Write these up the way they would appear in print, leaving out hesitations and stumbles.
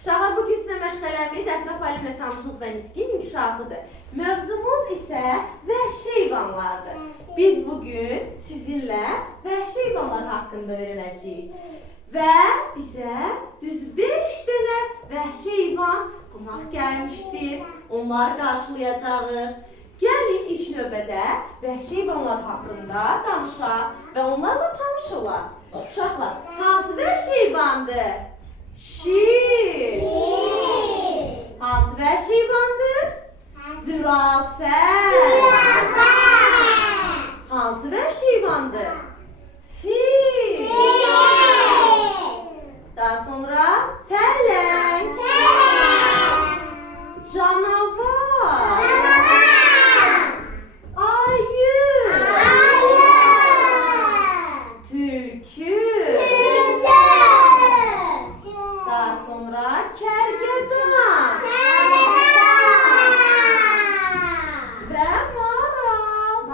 Uşaqlar, bu gün sizə məşğələmiz ətraf aləmlə tanışlıq və nitqin inkişafıdır. Mövzumuz isə vəhşi heyvanlardır. Biz bugün sizinlə vəhşi heyvanlar haqqında öyrənəcəyik. Və bizə düz 5 dənə vəhşi heyvan qonaq gəlmişdir. Onları qarşılayacağıq. Gəlin ilk növbədə vəhşi heyvanlar haqqında danışaq və onlarla tanış olaq. Uşaqlar, hansı vəhşi heyvandır? Şir. Hansı vəhşi heyvandır? Zürafə. Hansı vəhşi heyvandır? Fil. Daha sonra pələng. Canavar. Ayı. Tülkü. Daha sonra kərgədan. Və maral.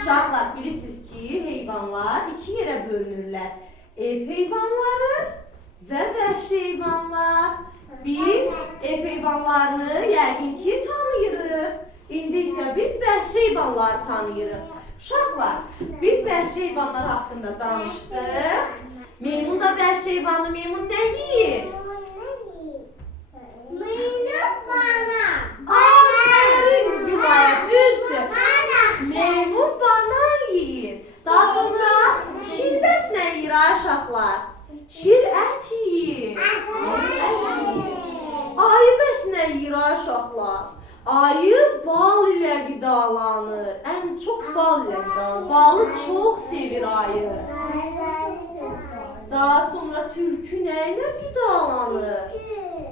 Uşaqlar, bilirsiniz ki, heyvanlar iki yerə bölünürlər. Ev heyvanları və vəhşi heyvanlar. Biz ev heyvanlarını yəqin ki tanıyırıq. İndi isə biz vəhşi heyvanları tanıyırıq. Uşaqlar, biz vəhşi heyvanlar haqqında danışdıq. Meymun da vəhşi heyvanı. Meymun nə yeyir? Aferin Gülaya, düzdür. Meymun banan yeyir. Daha sonra şir bəs nə yeyir ay uşaqlar? Şir ət yeyir. Ayı bəs nə yeyir ay uşaqlar? Ayı bal ilə qidalanır. Ən çox bal ilə qidalanır. Balı çox sevir ayı. Daha sonra tülkü nə ilə qidalanır?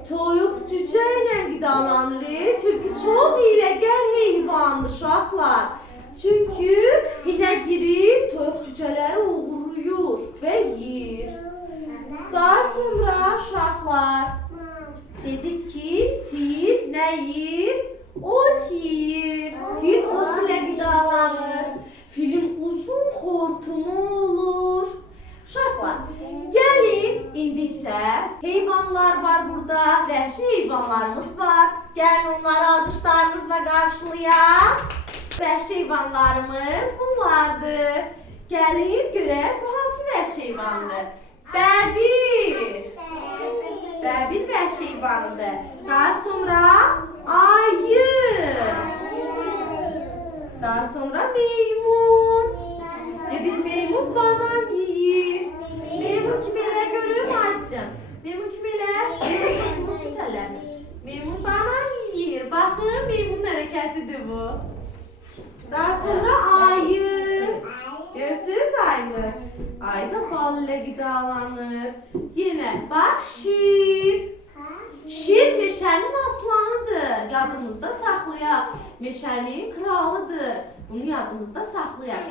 Toyuq cücə ilə qidalanır. Tülkü çox hiyləgər heyvandır uşaqlar. Çünki hinə girib toyuq cücələri uğurlayır və yeyir. Daha sonra uşaqlar dedik ki, fil nə yeyir? Ot yeyir. Fil ot ilə qidalanır. Filin uzun xortumu olur. Uşaqlar, gəlin indi isə heyvanlar var burada, vəhşi heyvanlarımız var. Gəlin onları alqışlarınızla qarşılayaq. Vəhşi heyvanlarımız bunlardır. Gəlin görək, bu hansı vəhşi heyvandır? Bəbir. Bəbir vəhşi heyvandır. Daha sonra ayı. Daha sonra meymun. Dedik meymun banan yeyir. Meymun kim elə görür Hacıcığım? Meymun kim elə? Meymun tut əllərini. Meymun banan yeyir. Baxın, meymunun hərəkətidir bu. Daha sonra ayı. Görürsünüz ayını? Ayı da bal ilə qidalanır. Yenə bax şir. Şir meşənin aslanıdır. Yadımızda saxlayaq. Meşənin kralıdır. Bunu yadımızda saxlayaq.